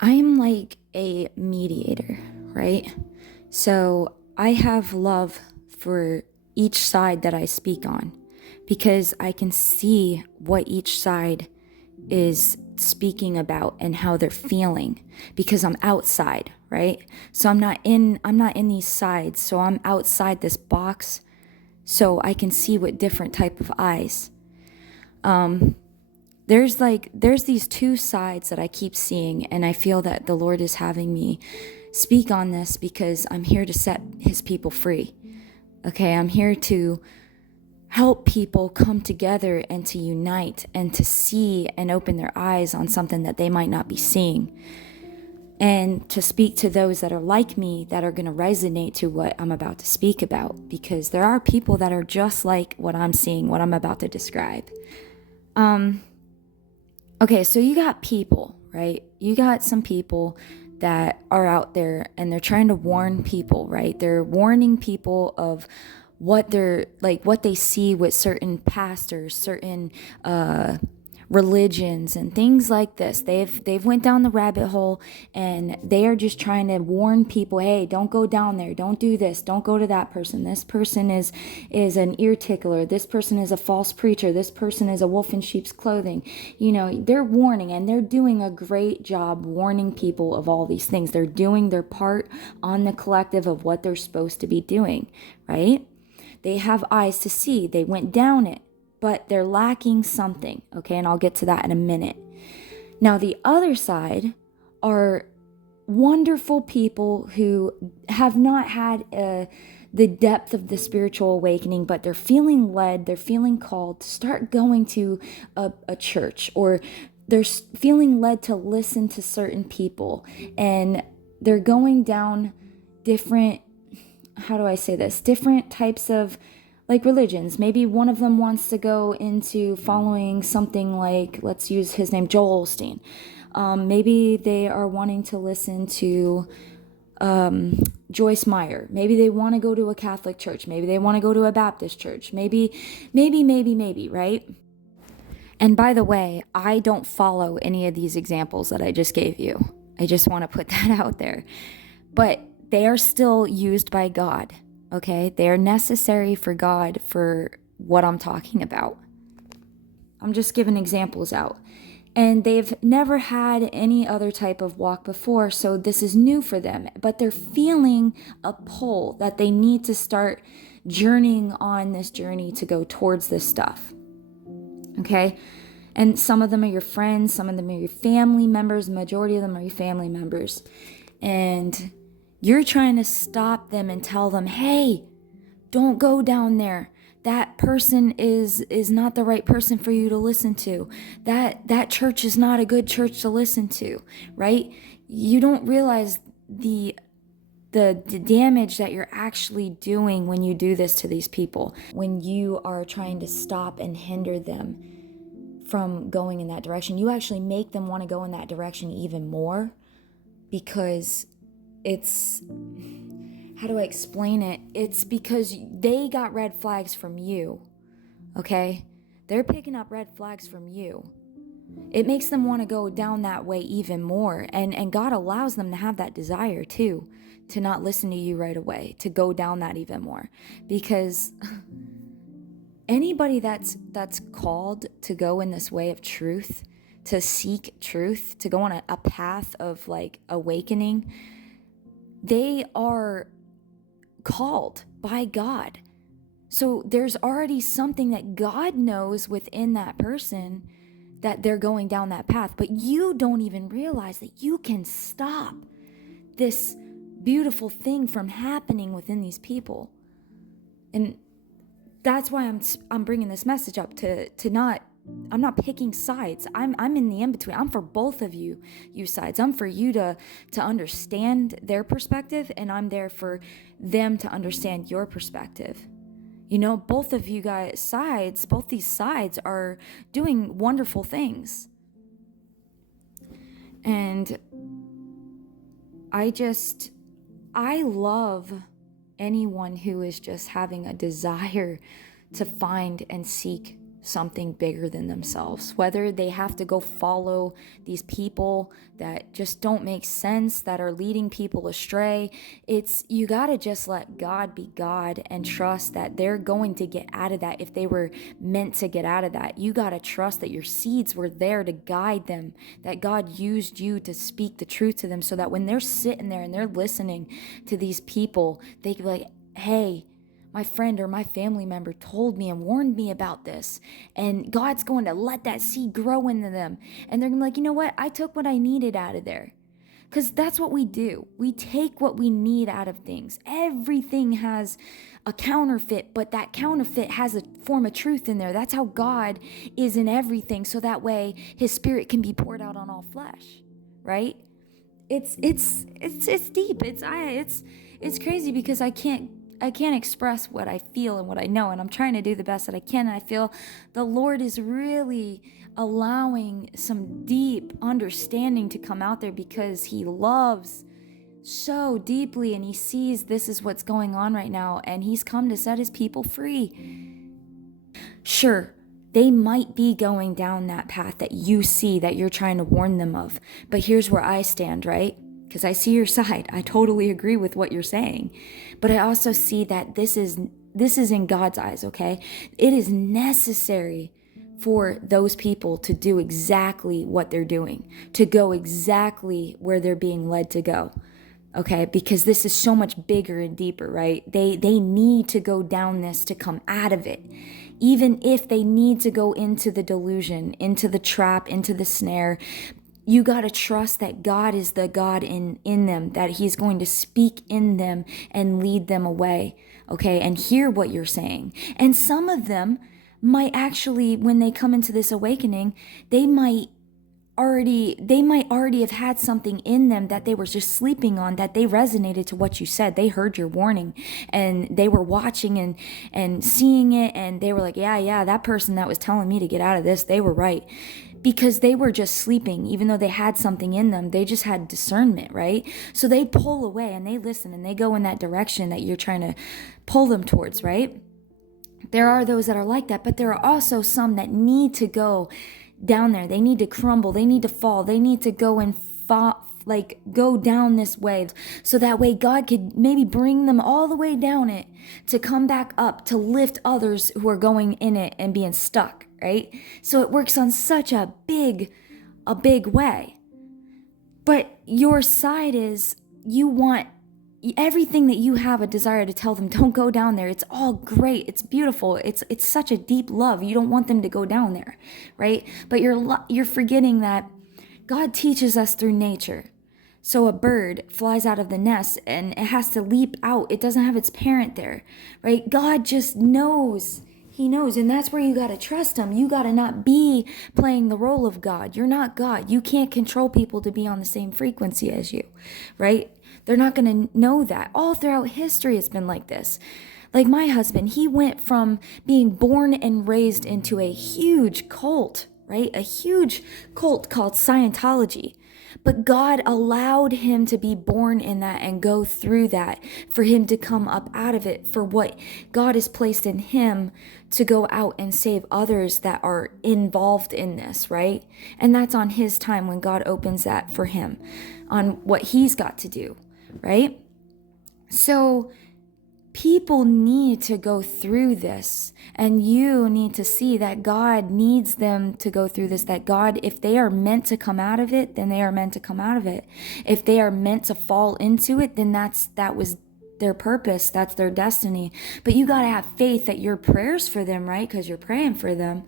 I'm like a mediator, right? So I have love for each side that I speak on because I can see what each side is speaking about and how they're feeling because I'm outside, right? So I'm not in these sides. So I'm outside this box so I can see with different type of eyes. There's these two sides that I keep seeing, and I feel that the Lord is having me speak on this because I'm here to set his people free. Okay, I'm here to help people come together and to unite and to see and open their eyes on something that they might not be seeing. And to speak to those that are like me that are going to resonate to what I'm about to speak about, because there are people that are just like what I'm seeing, what I'm about to describe. Okay, so you got people, right? You got some people that are out there and they're trying to warn people, right? They're warning people of what they're like, what they see with certain pastors, certain religions and things like this. They've went down the rabbit hole and they are just trying to warn people, hey, don't go down there, don't do this, don't go to that person. This person is an ear tickler, this person is a false preacher, this person is a wolf in sheep's clothing. You know, they're warning, and they're doing a great job warning people of all these things. They're doing their part on the collective of what they're supposed to be doing, right? They have eyes to see. They went down it, but they're lacking something, okay? And I'll get to that in a minute. Now, the other side are wonderful people who have not had the depth of the spiritual awakening, but they're feeling led, they're feeling called to start going to a church, or they're feeling led to listen to certain people, and they're going down different, how do I say this, different types of like religions. Maybe one of them wants to go into following something like, let's use his name, Joel Osteen. Maybe they are wanting to listen to Joyce Meyer. Maybe they want to go to a Catholic church. Maybe they want to go to a Baptist church. Maybe, right? And by the way, I don't follow any of these examples that I just gave you. I just want to put that out there. But they are still used by God, okay? They are necessary for God for what I'm talking about. I'm just giving examples out. And they've never had any other type of walk before, so this is new for them. But they're feeling a pull that they need to start journeying on this journey to go towards this stuff, okay? And some of them are your friends, some of them are your family members, the majority of them are your family members. And you're trying to stop them and tell them, hey, don't go down there. That person is not the right person for you to listen to. That church is not a good church to listen to, right? You don't realize the damage that you're actually doing when you do this to these people, when you are trying to stop and hinder them from going in that direction. You actually make them want to go in that direction even more, because it's, how do I explain it? It's because they got red flags from you, okay? They're picking up red flags from you. It makes them want to go down that way even more. And God allows them to have that desire too, to not listen to you right away, to go down that even more. Because anybody that's called to go in this way of truth, to seek truth, to go on a path of like awakening, they are called by God. So there's already something that God knows within that person that they're going down that path, but you don't even realize that you can stop this beautiful thing from happening within these people. And that's why I'm bringing this message up to not, I'm not picking sides. I'm in the in-between. I'm for both of you sides. I'm for you to understand their perspective, and I'm there for them to understand your perspective. You know, both of you guys sides, both these sides are doing wonderful things. And I love anyone who is just having a desire to find and seek something bigger than themselves, whether they have to go follow these people that just don't make sense, that are leading people astray. You got to just let God be God and trust that they're going to get out of that if they were meant to get out of that. You got to trust that your seeds were there to guide them, that God used you to speak the truth to them, so that when they're sitting there and they're listening to these people, they can be like, hey, my friend or my family member told me and warned me about this, and God's going to let that seed grow into them, and they're gonna be like, you know what, I took what I needed out of there. Because that's what we do. We take what we need out of things. Everything has a counterfeit, but that counterfeit has a form of truth in there. That's how God is in everything, so that way his spirit can be poured out on all flesh, right? It's deep. It's crazy, because I can't express what I feel and what I know, and I'm trying to do the best that I can. And I feel the Lord is really allowing some deep understanding to come out there, because he loves so deeply, and he sees this is what's going on right now, and he's come to set his people free. Sure, they might be going down that path that you see, that you're trying to warn them of, but here's where I stand, right? Because I see your side. I totally agree with what you're saying. But I also see that this is in God's eyes, okay? It is necessary for those people to do exactly what they're doing, to go exactly where they're being led to go, okay? Because this is so much bigger and deeper, right? They need to go down this to come out of it. Even if they need to go into the delusion, into the trap, into the snare, you got to trust that God is the God in them, that he's going to speak in them and lead them away, okay, and hear what you're saying. And some of them might actually, when they come into this awakening, they might already have had something in them that they were just sleeping on, that they resonated to what you said. They heard your warning, and they were watching and seeing it, and they were like, yeah, that person that was telling me to get out of this, they were right. Because they were just sleeping, even though they had something in them. They just had discernment, right? So they pull away and they listen and they go in that direction that you're trying to pull them towards, right? There are those that are like that, but there are also some that need to go down there. They need to crumble. They need to fall. They need to go and go down this way, so that way God could maybe bring them all the way down it to come back up to lift others who are going in it and being stuck, right? So it works on such a big way. But your side is, you want everything that you have a desire to tell them, don't go down there. It's all great. It's beautiful. It's such a deep love. You don't want them to go down there, right? But you're forgetting that God teaches us through nature. So a bird flies out of the nest and it has to leap out. It doesn't have its parent there, right? God just knows. He knows, and that's where you got to trust him. You got to not be playing the role of God. You're not God. You can't control people to be on the same frequency as you, right? They're not going to know that. All throughout history, it's been like this. Like my husband, he went from being born and raised into a huge cult, right? A huge cult called Scientology. But God allowed him to be born in that and go through that, for him to come up out of it, for what God has placed in him to go out and save others that are involved in this, right? And that's on his time, when God opens that for him, on what he's got to do, right? So people need to go through this, and you need to see that God needs them to go through this, that God, if they are meant to come out of it, then they are meant to come out of it. If they are meant to fall into it, then that was their purpose, that's their destiny. But you got to have faith that your prayers for them, right, because you're praying for them,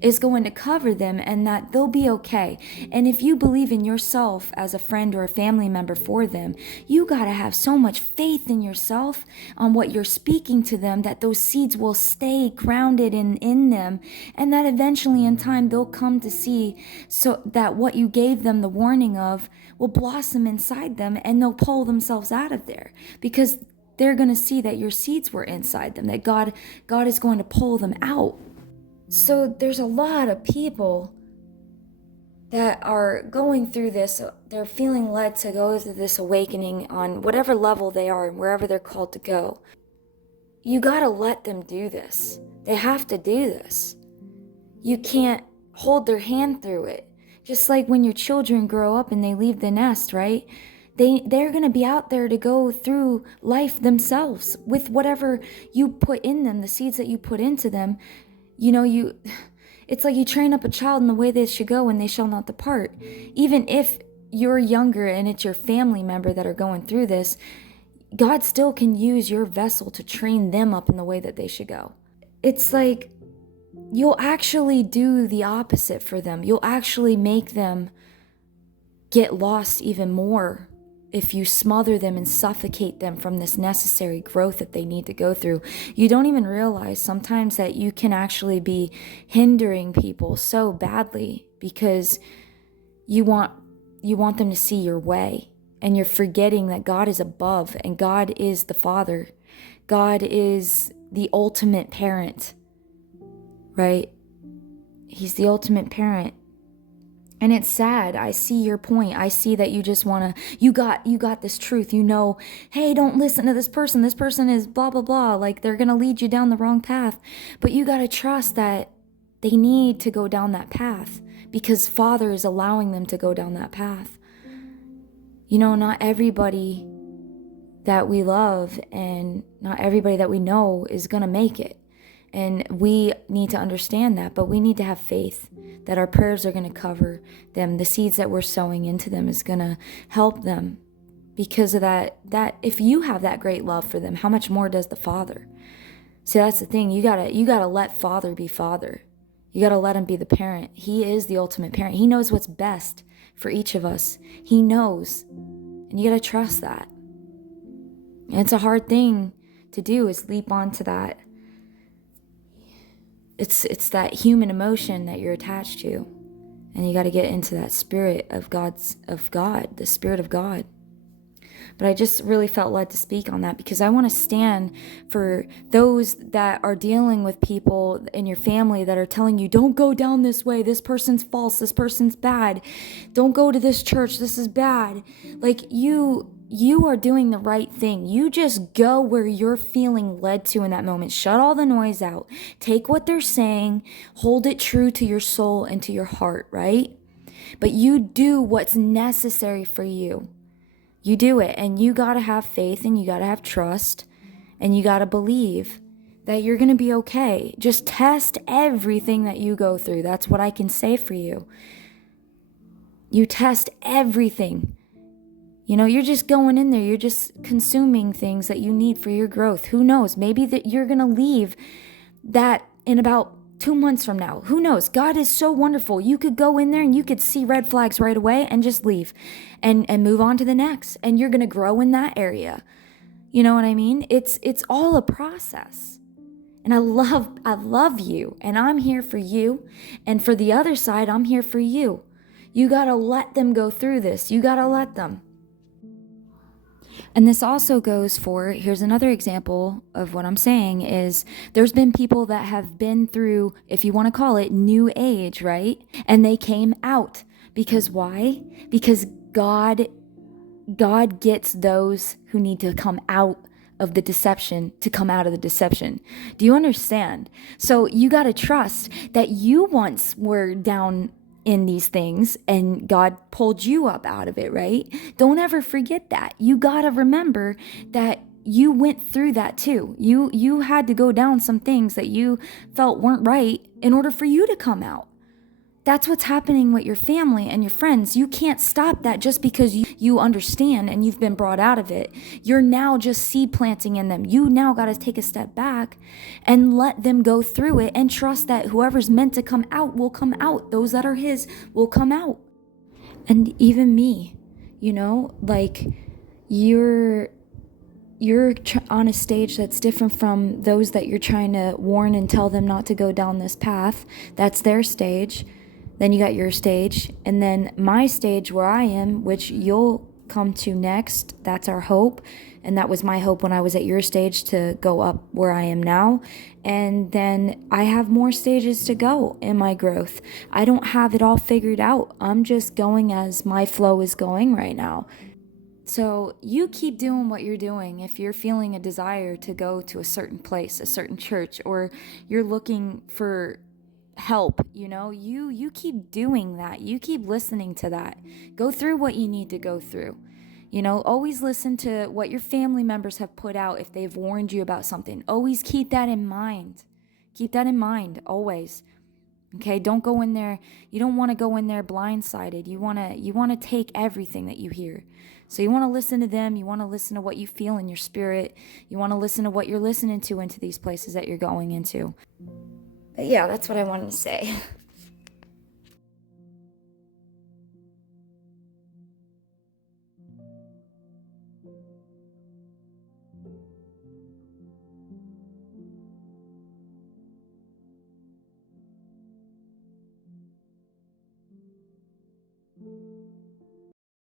is going to cover them, and that they'll be okay. And if you believe in yourself as a friend or a family member for them, you got to have so much faith in yourself on what you're speaking to them, that those seeds will stay grounded in them, and that eventually in time they'll come to see, so that what you gave them the warning of will blossom inside them, and they'll pull themselves out of there, because they're going to see that your seeds were inside them, that God is going to pull them out. So there's a lot of people that are going through this. They're feeling led to go through this awakening on whatever level they are and wherever they're called to go. You got to let them do this. They have to do this. you can't hold their hand through it. Just like when your children grow up and they leave the nest, right? They're going to be out there to go through life themselves with whatever you put in them, the seeds that you put into them. It's like you train up a child in the way they should go and they shall not depart. Even if you're younger and it's your family member that are going through this, God still can use your vessel to train them up in the way that they should go. It's like you'll actually do the opposite for them. You'll actually make them get lost even more if you smother them and suffocate them from this necessary growth that they need to go through. You don't even realize sometimes that you can actually be hindering people so badly because you want them to see your way, and you're forgetting that God is above and God is the Father. God is the ultimate parent, right? He's the ultimate parent. And it's sad. I see your point. I see that you just want to, you got this truth. Hey, don't listen to this person. This person is blah, blah, blah. Like they're going to lead you down the wrong path. But you got to trust that they need to go down that path because Father is allowing them to go down that path. Not everybody that we love and not everybody that we know is going to make it. And we need to understand that, but we need to have faith that our prayers are going to cover them. The seeds that we're sowing into them is going to help them because of that if you have that great love for them, how much more does the Father? See, that's the thing. You gotta let Father be Father. You gotta let him be the parent. He is the ultimate parent. He knows what's best for each of us. He knows. And you gotta trust that. And it's a hard thing to do, is leap onto that. It's that human emotion that you're attached to. And you got to get into that spirit of God, the Spirit of God. But I just really felt led to speak on that because I want to stand for those that are dealing with people in your family that are telling you, don't go down this way. This person's false. This person's bad. Don't go to this church. This is bad. Like you are doing the right thing. You just go where you're feeling led to in that moment. Shut all the noise out. Take what they're saying. Hold it true to your soul and to your heart, right? But you do what's necessary for you. You do it, and you got to have faith, and you got to have trust, and you got to believe that you're going to be okay. Just test everything that you go through. That's what I can say for you. You test everything. You're just going in there. You're just consuming things that you need for your growth. Who knows? Maybe that you're going to leave that in about 2 months from now. Who knows? God is so wonderful. You could go in there and you could see red flags right away and just leave and move on to the next. And you're going to grow in that area. You know what I mean? It's all a process. And I love you, and I'm here for you. And for the other side, I'm here for you. You got to let them go through this. You got to let them. And this also goes for, here's another example of what I'm saying, is there's been people that have been through, if you want to call it, new age, right? And they came out. Because why? Because God gets those who need to come out of the deception to come out of the deception. Do you understand? So you got to trust that you once were down in these things and God pulled you up out of it, right? Don't ever forget that. You got to remember that you went through that too. You had to go down some things that you felt weren't right in order for you to come out. That's what's happening with your family and your friends. You can't stop that just because you understand and you've been brought out of it. You're now just seed planting in them. You now got to take a step back and let them go through it and trust that whoever's meant to come out will come out. Those that are his will come out. And even me, like you're on a stage that's different from those that you're trying to warn and tell them not to go down this path. That's their stage. Then you got your stage, and then my stage where I am, which you'll come to next. That's our hope. And that was my hope when I was at your stage, to go up where I am now. And then I have more stages to go in my growth. I don't have it all figured out. I'm just going as my flow is going right now. So you keep doing what you're doing. If you're feeling a desire to go to a certain place, a certain church, or you're looking for help, you keep doing that. You keep listening to that. Go through what you need to go through. Always listen to what your family members have put out if they've warned you about something. Always keep that in mind. Keep that in mind, always. Okay, don't go in there. You don't want to go in there blindsided. You want to take everything that you hear. So you want to listen to them. You want to listen to what you feel in your spirit. You want to listen to what you're listening to into these places that you're going into. But yeah, that's what I wanted to say.